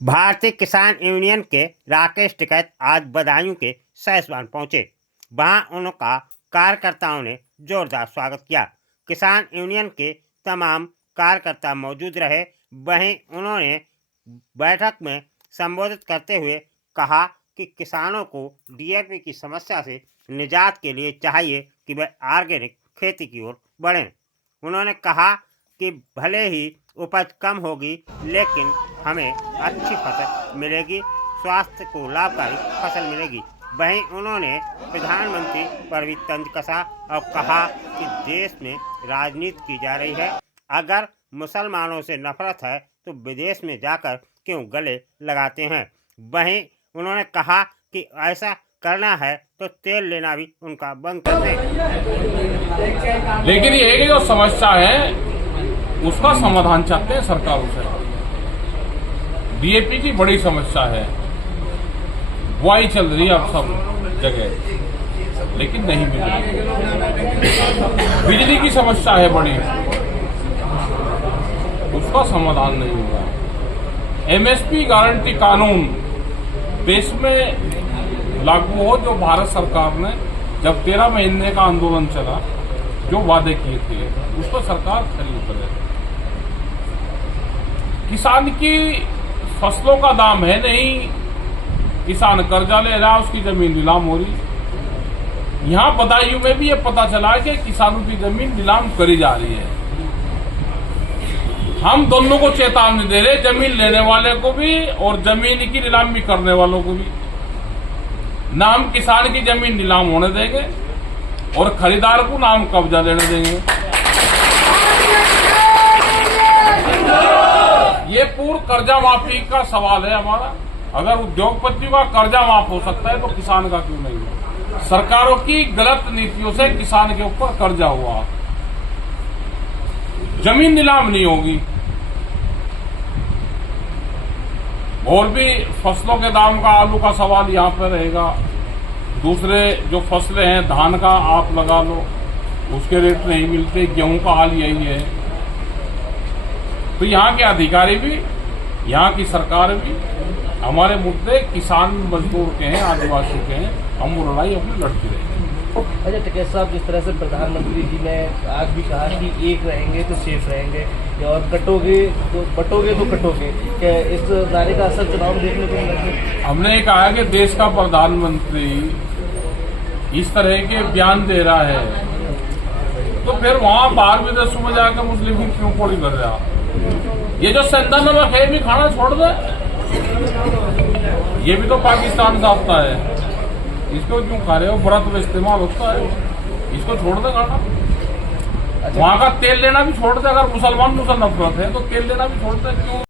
भारतीय किसान यूनियन के राकेश टिकैत आज बदायूं के सैसवान पहुंचे। वहां उनका कार्यकर्ताओं ने जोरदार स्वागत किया। किसान यूनियन के तमाम कार्यकर्ता मौजूद रहे। वहीं उन्होंने बैठक में संबोधित करते हुए कहा कि किसानों को डीएपी की समस्या से निजात के लिए चाहिए कि वे ऑर्गेनिक खेती की ओर बढ़ें। उन्होंने कहा कि भले ही उपज कम होगी लेकिन हमें अच्छी फसल मिलेगी, स्वास्थ्य को लाभकारी फसल मिलेगी। वहीं उन्होंने प्रधानमंत्री पर भी तंज कसा और कहा कि देश में राजनीति की जा रही है। अगर मुसलमानों से नफरत है तो विदेश में जाकर क्यों गले लगाते हैं। वहीं उन्होंने कहा कि ऐसा करना है तो तेल लेना भी उनका बंद कर दें। लेकिन ये जो समस्या है उसका समाधान चाहते हैं सरकारों से। डीएपी की बड़ी समस्या है, बुआई चल रही है अब सब जगह, लेकिन नहीं मिल रही। बिजली की समस्या है बड़ी, उसका समाधान नहीं हुआ। एमएसपी गारंटी कानून देश में लागू हो, जो भारत सरकार ने जब 13 महीने का आंदोलन चला जो वादे किए थे उस पर सरकार खरी उतरे। किसान की फसलों का दाम है नहीं, किसान कर्जा ले रहा, उसकी जमीन नीलाम हो रही। यहां बदायूं में भी ये पता चला है कि किसानों की जमीन नीलाम करी जा रही है। हम दोनों को चेतावनी दे रहे, जमीन लेने वाले को भी और जमीन की नीलामी करने वालों को भी। ना हम किसान की जमीन नीलाम होने देंगे और खरीदार को ना हम कब्जा देने देंगे। ये पूर्ण कर्जा माफी का सवाल है हमारा। अगर उद्योगपतियों का कर्जा माफ हो सकता है तो किसान का क्यों नहीं। सरकारों की गलत नीतियों से किसान के ऊपर कर्जा हुआ, जमीन नीलाम नहीं होगी। और भी फसलों के दाम का, आलू का सवाल यहां पर रहेगा। दूसरे जो फसलें हैं, धान का आप लगा लो, उसके रेट नहीं मिलते। गेहूं का हाल यही है। तो यहाँ के अधिकारी भी, यहाँ की सरकार भी हमारे मुद्दे किसान मजदूर के हैं, आदिवासी के हैं, हम वो लड़ाई अपनी लड़ती रहेंगे। अच्छा टिकैत साहब, जिस तरह से प्रधानमंत्री जी ने आज भी कहा कि एक रहेंगे तो सेफ रहेंगे और कटोगे तो कटोगे, क्या इस नारे का असर चुनाव में देखने को मिलेगा? हमने ये कहा कि देश का प्रधानमंत्री इस तरह के बयान दे रहा है तो फिर वहां बाहर विदेशों में जाकर मुस्लिम की क्यों कोड़ी कर रहा। ये जो सेंधा नमक है भी खाना छोड़ दे, ये भी तो पाकिस्तान से आता है, इसको क्यों खा रहे हो? व्रत में इस्तेमाल होता है, इसको छोड़ दे खाना। वहां का तेल लेना भी छोड़ दे। अगर मुसलमान मुझसे नफरत है तो तेल लेना भी छोड़ दे। क्यों